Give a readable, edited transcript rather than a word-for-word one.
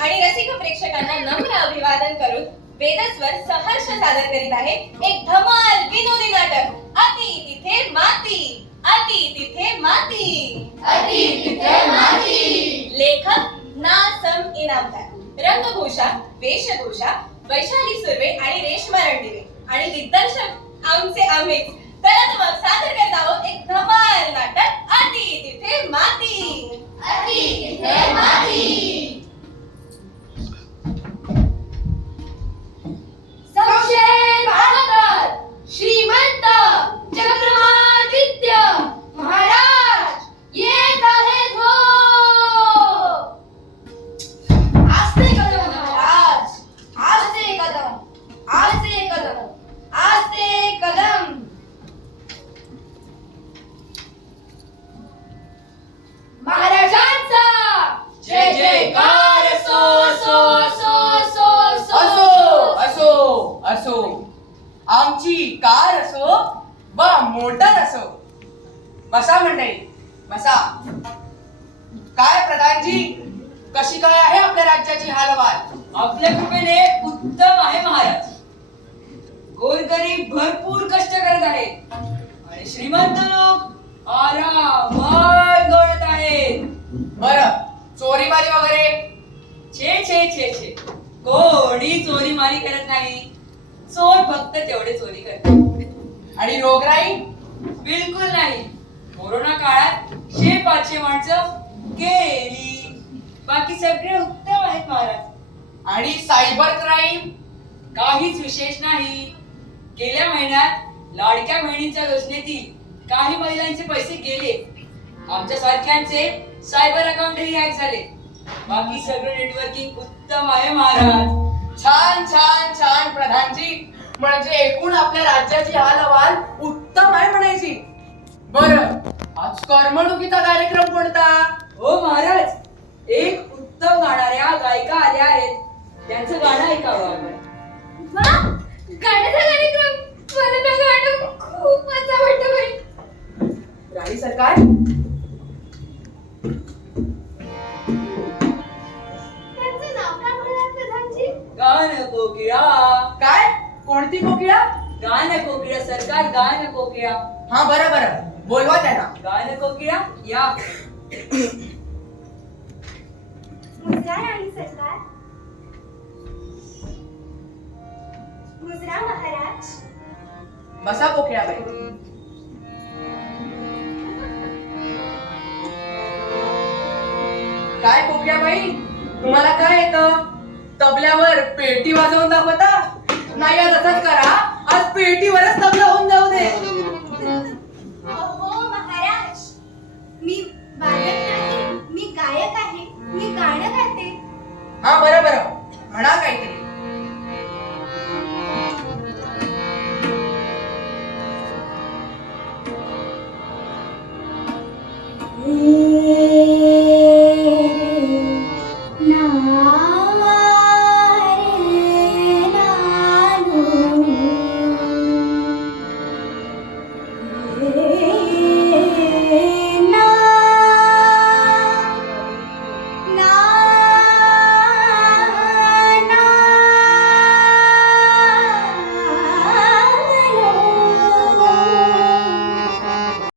आणि रसिक प्रेक्षकांना नम्र अभिवादन करून वेदस्वर सहर्ष सादर करीत आहे एक धमाल विनोदी नाटक अति तिथे माती. अति तिथे माती. अति तिथे माती. लेखक नासम इनामदार. रंगभूषा वेशभूषा वैशाली सुर्वे आणि रेश्मा रणदिवे आणि दिग्दर्शक आमचे आम्हीच. चला तर मग सादर करत आहोत एक धमाल नाटक अति तिथे माती. अति तिथे माती. संशय भारत श्रीमंत चक्रमादित्य महाराज येत आहेत हो. आस्ते कदम महाराज, आस्ते कदम, आस्ते कदम, आस्ते कदम. महाराजांचा जय जयकार असो असो असो असो असो असो असो. आमची कार असो वा मोटर असो. बसा मंडळी बसा. काय प्रधानजी, कशी काय आहे आपल्या राज्याची हालवाल? आपल्या कृपेने उत्तम आहे महाराज. गोरगरीब भरपूर कष्ट करत आहेत आणि श्रीमंत लोक आरामात गळत आहेत. बर, चोरीमारी वगैरे? छे छे छे छे, कोणी चोरी मारी करत नाही. चोर फक्त तेवढे चोरी करतात. आणि रोगराई? बिलकुल नाही. कोरोना काळात 500 माणसं गेली. बाकी सगळे उत्तम आहेत महाराज. आणि सायबर क्राईम? काहीच विशेष नाही. गेल्या महिन्यात लाडक्या बहिणींच्या योजनेतील काही महिलांचे पैसे गेले. आमच्या सारख्यांचे सायबर अकाउंटही हॅक झाले. बाकी सगळं नेटवर्किंग उत्तम आहे महाराज. छान छान छान प्रधानजी. म्हणजे एकूण आपल्या राज्याची हालवाल उत्तम आहे म्हणायची. बर, आज करमणुकीचा कार्यक्रम कोणता? हो महाराज, एक उत्तम गाणाऱ्या गायिका आल्या आहेत. त्यांचं गाणं ऐकावं आपण. वा, गाण्याचा कार्यक्रम. मला तर गाणं खूप मजा वाटतं बाई. राणी सरकार, त्यांचं नाव काय म्हणालात प्रधानजी? गाणं कोकिळा. काय? कोणती कोकिळा? गाणं कोकिळा सरकार, गाणं कोकिळा. हा बरं बरं, बोलवा त्यांना. गाणं कोकिळा या. मुजरा राणी सरकार. मुजरा महाराज. बसा कोकिळाबाई. काय कोकिळाबाई, तुम्हाला काय येतं? तबल्यावर पेटी वाजवून दाखवता? नाही, आज असंच करा. आज पेटीवरच